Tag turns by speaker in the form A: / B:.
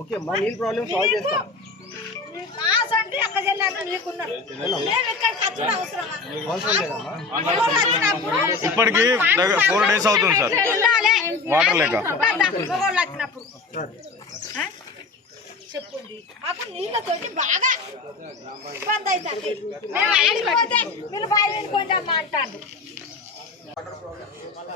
A: okay మా Neel problem solve చేస్తా
B: మాసండి అక్కడ ఎల్ల అంటే మీకు ఉన్నా నేను ఇక్కడ కచ్చన అవసరమా కాల్
C: సర్ లేదమ్మా ఇప్పటికి 4 డేస్ అవుతుంది సార్ వాటర్ లేక కొవ్వొల్లకినప్పుడు
B: చెప్పుండి మాకు నీళ్ళ తోటి బాగా ఇబ్బంది అయితే మేము ఆడిపోతే